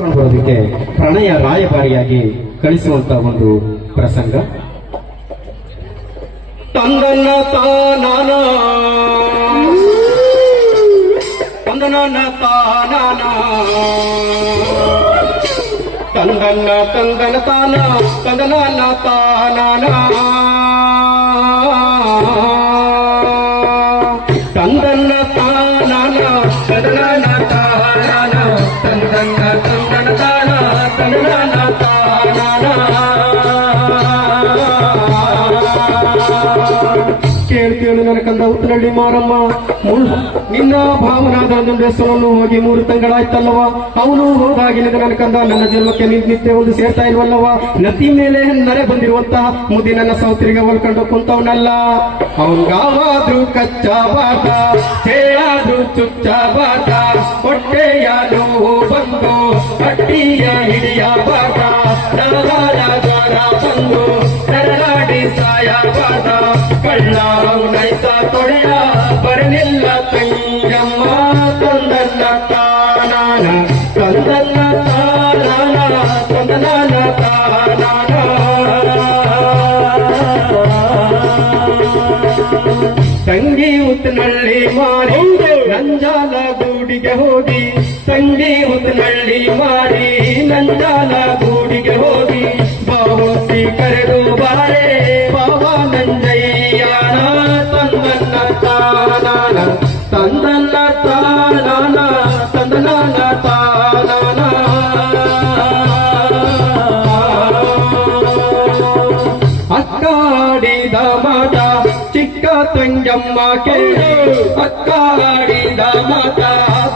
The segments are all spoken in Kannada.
ಬರೋದಕ್ಕೆ ಪ್ರಣಯ ರಾಯಭಾರಿಯಾಗಿ ಕಳಿಸುವಂತ ಒಂದು ಪ್ರಸಂಗ. ತಂದನ್ನ ತಾನಾನ ತಂದನ ತಾನಾನ ತಂದನ್ನ ತಂದನ ತಾನ ತಂದನ ತಾನಾನ ತಂದನ್ನ ತಾನಾನ ತಂದನ ತಾನಾನ ತಂದನ್ನ ತಂದನ ತಾನ ತಂದನ ತಾನಾನ. ಕೇಳು ನನ್ನ ಕಂದ ಉತ್ತನಳ್ಳಿ ಮಾರಮ್ಮ, ನಿನ್ನ ಭಾವನಾದ ಹೆಸರನ್ನು ಹೋಗಿ 3 ತಿಂಗಳಾಯ್ತಲ್ಲವ. ಅವನು ಹೋದಾಗಿನಿಂದ ನನ್ನ ಕಂದ ನನ್ನ ಜನ್ಮಕ್ಕೆ ನಿತ್ಯ ಒಂದು ಸೇರ್ತಾ ಇಲ್ವಲ್ಲವ. ನದಿ ಮೇಲೆ ನರೆ ಬಂದಿರುವಂತಹ ಮುದಿ ನನ್ನ ಸೌತ್ರಿಗೆ ಹೊಲ್ಕೊಂಡು ಕುಂತವನಲ್ಲ. ಅವನ್ಗಾವಾದ್ರೂ ಕಚ್ಚಾ ಬಾಟ, ಹೇಳಾದ್ರೂ ಚುಚ್ಚಾ ಬಾಟ, ಹೊಟ್ಟೆಯಾಲು ಬಂದು ಹಟ್ಟಿಯ ಹಿಡಿಯ ಬಾಟ, ನರಗಾರ ಬಂದು ನರನಾಡಿ ಸಾಯ ಬಾಟ, ಕಳ್ಳ ನೈಸ ತೊಳೆಯ ಬರಲಿಲ್ಲ ತಂಗಮ್ಮ. ತಂದನ್ನ ತಾನಾನ ತಂದನ್ನ ತಾನಾನ ತಂದನ ತಾನಾನ. ತಂಗಿ ಉತ್ತನಳ್ಳಿ ಮಾರಿ ನಂಜಾಲ ಗೂಡಿಗೆ ಹೋಗಿ, ತಂಗಿ ಉತ್ತನಳ್ಳಿ ಮಾರಿ ನಂಜಾಲ ಗೂಡಿಗೆ ಹೋಗಿ, ಬಾವುಸಿ ಕರೆದು ಬಾರೆ ಬಾವ ನಂಜಯ್ಯನ. ತಂದನ್ನ ತಾನಾನ ತಂದನ್ನ ತಾನಾನ ತಂದನ ತಾನಾನ. ಅಕ್ಕಾಡಿದ ಮಾತ ಚಿಕ್ಕ ತಂಗಮ್ಮ ಕೇಳಿ, ಅಕ್ಕಾಡಿದ ಮಾತ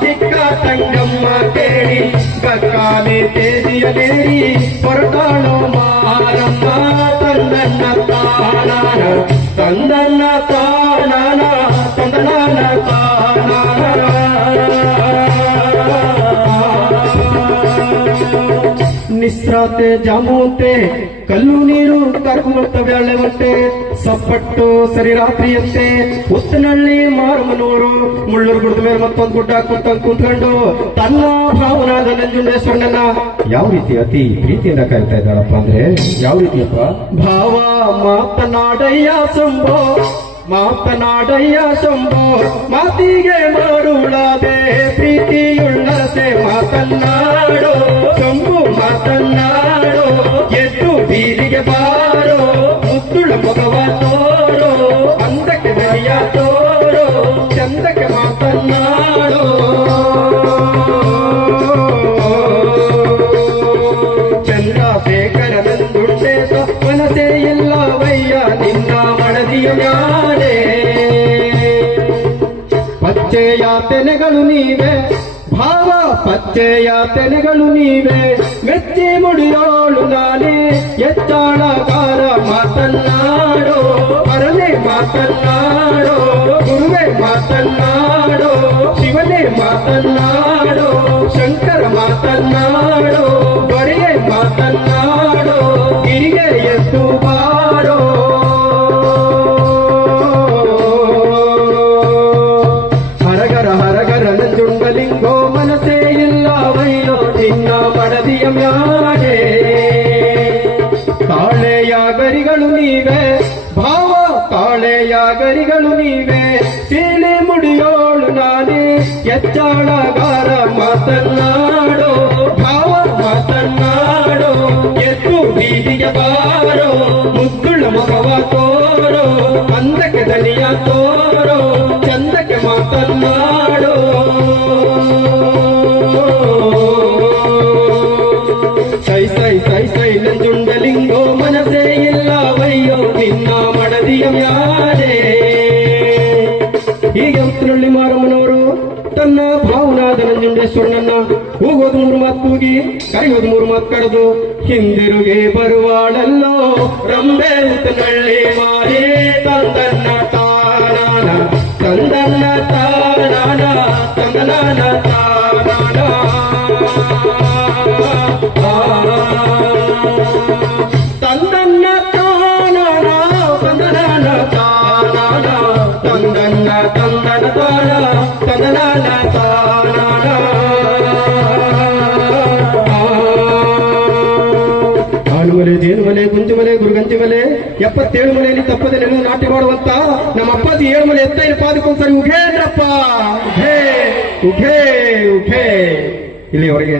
ಚಿಕ್ಕ ತಂಗಮ್ಮ ಕೇಳಿ, ಕಕ್ಕಾಲೆ ತೇದಿಯಲೇರಿ ಹೊರಟಾಳೋ ಮಾರಮ್ಮ. ತಂದನ್ನ ತಾನಾನ ತಂದನ್ನ ತಾನಾನ ತಂದನ ತಾನಾನ. ನಿಸ್ರಾತೆ ಜಾಮೂತೆ ಕಲ್ಲು ನೀರು ಕರ್ಕೊಂಬರ್ತವೆ ಹಳ್ಳೆ ಹೊಟ್ಟೆ, ಸಪ್ಪಟ್ಟು ಸರಿ ರಾತ್ರಿಯಂತೆ ಉತ್ತನಳ್ಳಿ ಮಾರಮ್ಮನೂರು ಮುಳ್ಳೂರು ಗುಡ್ಡ ಮೇಲೆ ಮತ್ತೊಂದು ಗುಡ್ಡ ಕುಂತ್ಕೊಂಡು ತನ್ನ ಭಾವನಾದ ನಂಜುಂಡೇಶ್ವರನನ್ನ ಯಾವ ರೀತಿ ಅತಿ ಪ್ರೀತಿಯಿಂದ ಕರಿತಾ ಇದ್ದಾಳಪ್ಪ ಅಂದ್ರೆ, ಯಾವ ರೀತಿಯಪ್ಪ? ಭಾವ ಮಾತನಾಡಯ್ಯ ಶಂಭೋ, ಮಾತನಾಡಯ್ಯ ಶಂಭೋ, ಮಾತಿಗೆ ಮರುಳಾದೆ ಪ್ರೀತಿಯುಳ್ಳತೆ ಮಾತನ್ನಾಡೋ ಶಂಭು ಮಾತನ್ನಾಡೋ. ಎದ್ದು ಬೀದಿಗೆ ಬಾರೋ ಮುತ್ತುಳ ಮಗವ ತೋರೋ, ಅಂದಕ್ಕೆ ದರಿಯ ತೋರೋ ಚಂದಕ್ಕೆ ಮಾತನ್ನಾಡೋ. ಚಂದ್ರಶೇಖರ ನಂದುಂಡೇಶ ಮನಸೇ ಇಲ್ಲವಯ್ಯ ನಿನ್ನ ಮಡದಿಯ ಮ್ಯಾಲೆ. ಪಚ್ಚೆಯ ತೆನೆಗಳು ನೀವೇ ಭಾವ, ಪಚ್ಚೆಯ ತೆನೆಗಳು ನೀವೇ, ಮೆಚ್ಚಿ ಮುಡಿಯೋಳು ನಾನೇ ಎಚ್ಚಾಳಗಾರ ಮಾತನ್ನಾಡೋ. ಅರನೇ ಮಾತನ್ನಾಡೋ, ಗುರುವೇ ಮಾತನ್ನಾಡೋ, ಶಿವನೇ ಮಾತನ್ನಾಡೋ, ಶಂಕರ ಮಾತನ್ನಾಡೋ, ಬರಿಯೇ ಮಾತನ್ನಾಡೋ, ಗಿರಿಗೆ ಎದ್ದು ಬಾರೋ. ಹರಗರ ಹರಗರ ನಂಜುಂಡಲಿಂಗೋ ಮನಸೇ ಇಲ್ಲವಯ್ಯೋ ನಿನ್ನ ಮಡದಿಯ ಮ್ಯಾಲೆ. ತಾಳೆಯ ಗರಿಗಳು ನೀವೇ ಭಾವ, ತಾಳೆಯ ಗರಿಗಳು ನೀವೇ, ಸೀಳೆ ಮುಡಿಯೋಳು ನಾನೇ ಎಚ್ಚಾಳಗಾರ ಮಾತನ್ನಾಡೋ ಭಾವ ಮಾತನ್ನಾಡೋ. ಎದ್ದು ಬೀದಿಗೆ ಬಾರೋ ಮುದ್ದುಳ ಮಗವ ತೋರೋ, ಅಂದಕ್ಕೆ ದನಿಯ ತೋರೋ ಚಂದಕ್ಕೆ ಮಾತನ್ನಾಡೋ. ಸೈ ಸೈ ಸೈ ಸೈ ನಂಜುಂಡಲಿಂಗೋ ಮನಸೇ ಇಲ್ಲವಯ್ಯೋ ನಿನ್ನ ಮಡದಿಯ ಮ್ಯಾಲೆ. ಹೀಗೆ ಉತ್ತನಳ್ಳಿ ಮಾರಮ್ಮನವರು ತನ್ನ ಭಾವನಾದ ನಂಜುಂಡೇಶ್ವರನನ್ನ ಹೋಗೋದು 3 ಮಾತು ಕೂಗಿ, ಕರೆಯೋದು 3 ಮಾತು ಕರೆದು, ಹಿಂದಿರುಗಿ ಬರುವಾಳಲ್ಲೋ ರಂಬೆ ಉತ್ತನಳ್ಳಿ ಮಾರಿ. ತಂದನ್ನ ತಾನಾನ ತಂದನ್ನ ತಾನಾನ ತಂದನ ತಾನಾನ. ತಂದನ್ನ ತಾನಾನ ತಂದನ ತಾನಾನ ತಂದನ್ನ ತಂದನ ತಾನ ತಂದನ ತಾನಾನ. ಮಲೆ ಜೇನು ಮಲೆ ಗುಂಜು ಮಲೆ ಗುರುಗಂಜಿ ಮಲೆ 77 ಮಲೆಯಲ್ಲಿ ತಪ್ಪದೆ ನೆಲ ನಾಟ್ಯ ಮಾಡುವಂತ ನಮ್ಮ ಅಪ್ಪಾಜಿ 7 ಮಲೆ ಎತ್ತೈನ ಪಾದಕ್ಕೊಂದ್ಸರಿ ಉಘೇಂದ್ರಪ್ಪ ಉಘೇ ಉಘೇ ಉಘೇ ಇಲ್ಲಿವರೆಗೆ